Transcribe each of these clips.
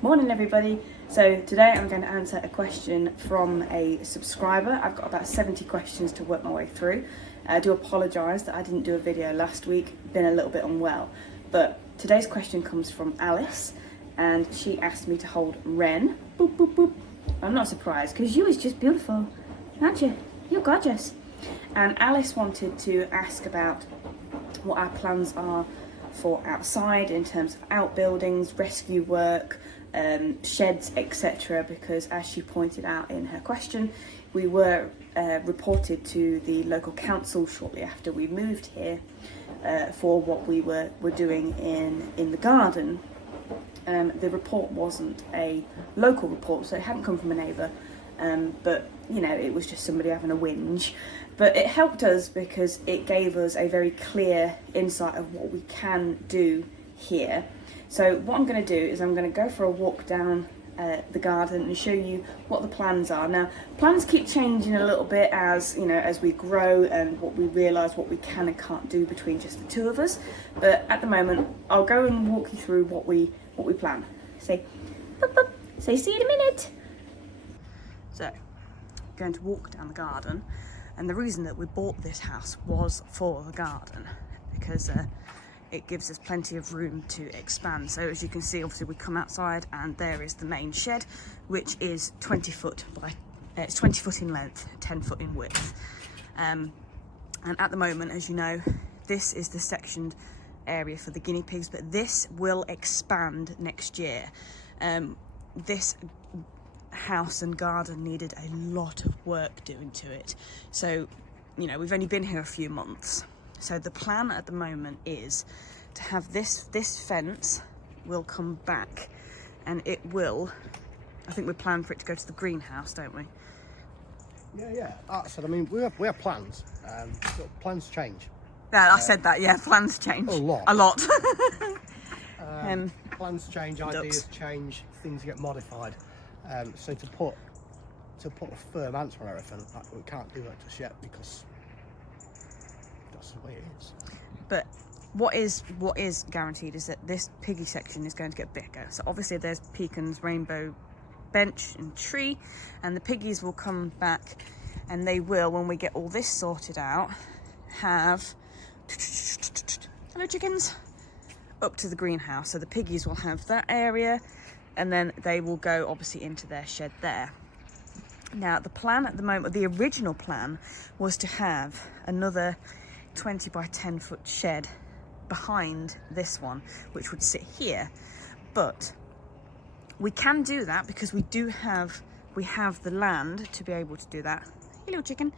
Morning everybody. So today I'm going to answer a question from a subscriber. I've got about 70 questions to work my way through. I do apologise that I didn't do a video last week, been a little bit unwell. But today's question comes from Alice and she asked me to hold Ren. Boop, boop, boop. I'm not surprised because you is just beautiful, aren't you? You're gorgeous. And Alice wanted to ask about what our plans are for outside in terms of outbuildings, rescue work, sheds, etc. Because as she pointed out in her question, we were reported to the local council shortly after we moved here for what we were doing in the garden. The report wasn't a local report, so it hadn't come from a neighbour, but you know, it was just somebody having a whinge. But it helped us because it gave us a very clear insight of what we can do here. So what I'm going to do is I'm going to go for a walk down the garden and show you what the plans are. Now, plans keep changing a little bit as you know, as we grow and what we realise what we can and can't do between just the two of us. But at the moment, I'll go and walk you through what we plan. Say, boop, boop. Say, see you in a minute. So, going to walk down the garden, and the reason that we bought this house was for the garden because it gives us plenty of room to expand. So as you can see, obviously we come outside and there is the main shed, which is 20 foot by it's 20 foot in length, 10 foot in width, and at the moment, as you know, this is the sectioned area for the guinea pigs, but this will expand next year. This house and garden needed a lot of work doing to it, so you know, we've only been here a few months. So the plan at the moment is to have this fence will come back, and it will, I think we plan for it to go to the greenhouse, don't we? Yeah. So I mean, we have plans. But plans change. Yeah, I said that. Yeah, plans change. A lot. A lot. Plans change, ideas change, things get modified. So to put a firm answer on everything, we can't do that just yet because that's the way it is. But what is guaranteed is that this piggy section is going to get bigger. So obviously there's Pekin's rainbow bench and tree, and the piggies will come back, and they will, when we get all this sorted out, have hello chickens up to the greenhouse. So the piggies will have that area, and then they will go obviously into their shed there. Now the plan at the moment, the original plan was to have another 20 by 10 foot shed behind this one, which would sit here, but we can do that because we have the land to be able to do that. Hello chicken.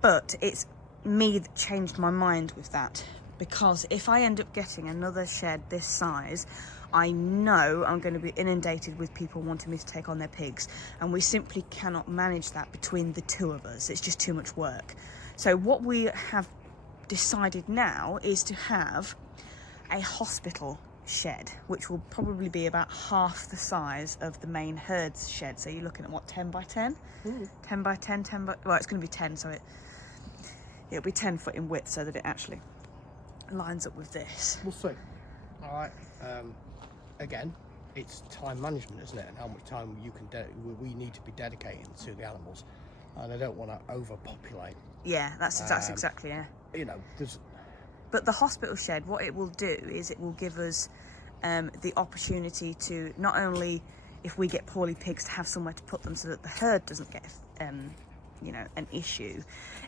But it's me that changed my mind with that, because if I end up getting another shed this size, I know I'm going to be inundated with people wanting me to take on their pigs, and we simply cannot manage that between the two of us. It's just too much work. So what we have decided now is to have a hospital shed, which will probably be about half the size of the main herd's shed. So you're looking at what, 10 by 10? 10 by 10, well, it's going to be 10, so it'll be 10 foot in width so that it actually lines up with this. We'll see. All right. Again, it's time management, isn't it? And how much time we need to be dedicating to the animals. And I don't want to overpopulate. Yeah, that's exactly, yeah. You know, but the hospital shed, what it will do is it will give us the opportunity to not only, if we get poorly pigs, to have somewhere to put them so that the herd doesn't get you know, an issue.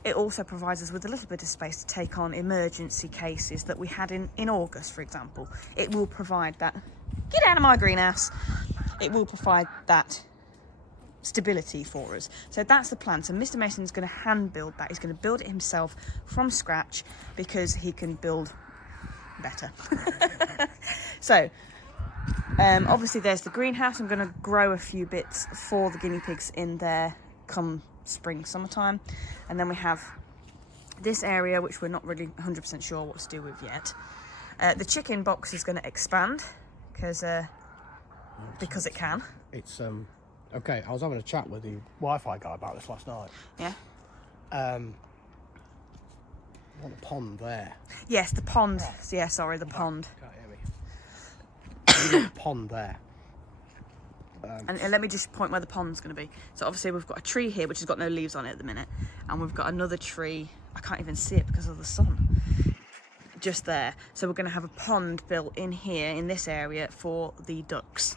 It also provides us with a little bit of space to take on emergency cases that we had in August, for example. It will provide that, get out of my greenhouse, it will provide that stability for us. So that's the plan. So Mr. Mason's going to hand build that. He's going to build it himself from scratch because he can build better. So obviously there's the greenhouse. I'm going to grow a few bits for the guinea pigs in there come spring, summertime, and then we have this area which we're not really 100% sure what to do with yet. The chicken box is going to expand because it can. It's okay, I was having a chat with the Wi-Fi guy about this last night. Yeah. Want a pond there. Yes, the pond. Yeah, sorry, the pond. Can't hear me. You want a pond there. And let me just point where the pond's going to be. So obviously we've got a tree here which has got no leaves on it at the minute, and we've got another tree, I can't even see it because of the sun, just there. So we're going to have a pond built in here in this area for the ducks.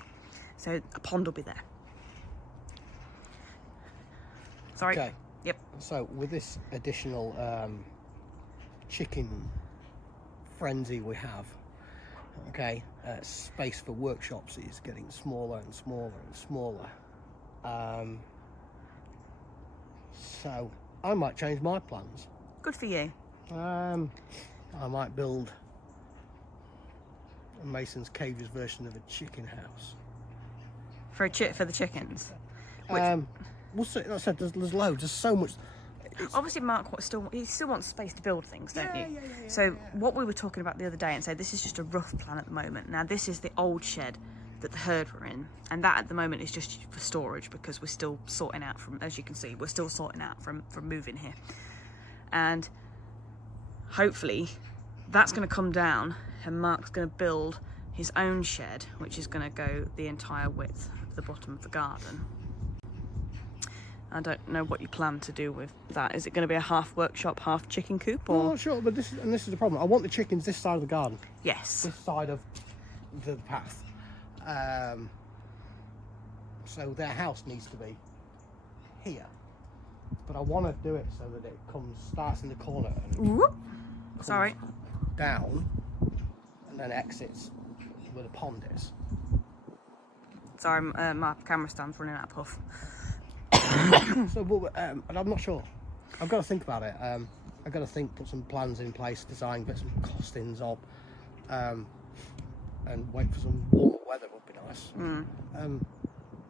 So a pond will be there. Sorry. Okay. Yep. So with this additional chicken frenzy we have, okay, space for workshops is getting smaller and smaller and smaller. So I might change my plans. Good for you. I might build a Mason's Caves version of a chicken house. For the chickens. We'll see. Like I said, there's loads. There's so much. Obviously, Mark still wants space to build things, don't you? So what we were talking about the other day, and say this is just a rough plan at the moment. Now this is the old shed that the herd were in, and that at the moment is just for storage because we're still sorting out from, as you can see, we're still sorting out from moving here, and hopefully that's going to come down, and Mark's going to build his own shed, which is going to go the entire width of the bottom of the garden. I don't know what you plan to do with that. Is it going to be a half workshop, half chicken coop, or? I'm not sure, but this is the problem. I want the chickens this side of the garden. Yes. This side of the path. So their house needs to be here, but I want to do it so that it starts in the corner and Whoop. Sorry. down, and then exits where the pond is. Sorry, my camera stand's running out of puff. So, and I'm not sure. I've got to think about it. I've got to put some plans in place, design, get some costings up, and wait for some warmer weather would be nice.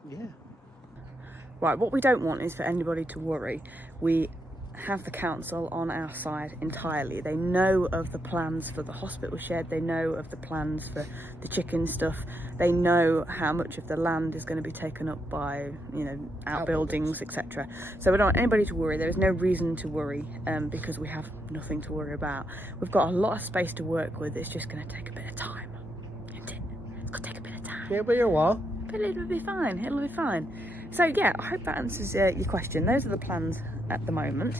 Yeah. Right, what we don't want is for anybody to worry. We have the council on our side entirely. They know of the plans for the hospital shed, they know of the plans for the chicken stuff, they know how much of the land is going to be taken up by, you know, outbuildings, etc. So we don't want anybody to worry. There is no reason to worry because we have nothing to worry about. We've got a lot of space to work with. It's just going to take a bit of time, isn't it? It's going to take a bit of time. It'll be a while. But it'll be fine. It'll be fine. So yeah, I hope that answers your question. Those are the plans at the moment.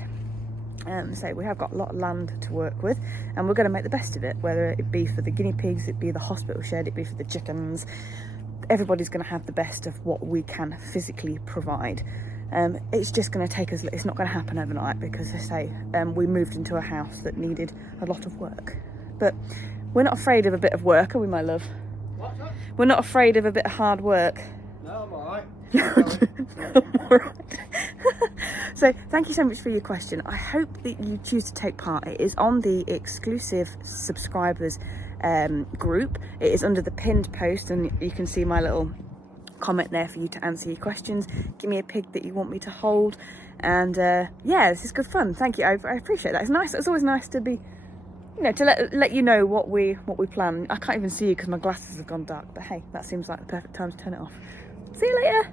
So we have got a lot of land to work with, and we're going to make the best of it, whether it be for the guinea pigs, it be the hospital shed, it be for the chickens. Everybody's going to have the best of what we can physically provide. It's just going to take us, it's not going to happen overnight because, as I say, we moved into a house that needed a lot of work. But we're not afraid of a bit of work, are we, my love? What's that? We're not afraid of a bit of hard work. No, I'm alright. So thank you so much for your question. I hope that you choose to take part. It is on the exclusive subscribers group. It is under the pinned post, and you can see my little comment there for you to answer your questions. Give me a pig that you want me to hold, and yeah, this is good fun. Thank you. I appreciate that. It's nice. It's always nice to be, you know, to let you know what we plan. I can't even see you because my glasses have gone dark, but hey, that seems like the perfect time to turn it off. See you later.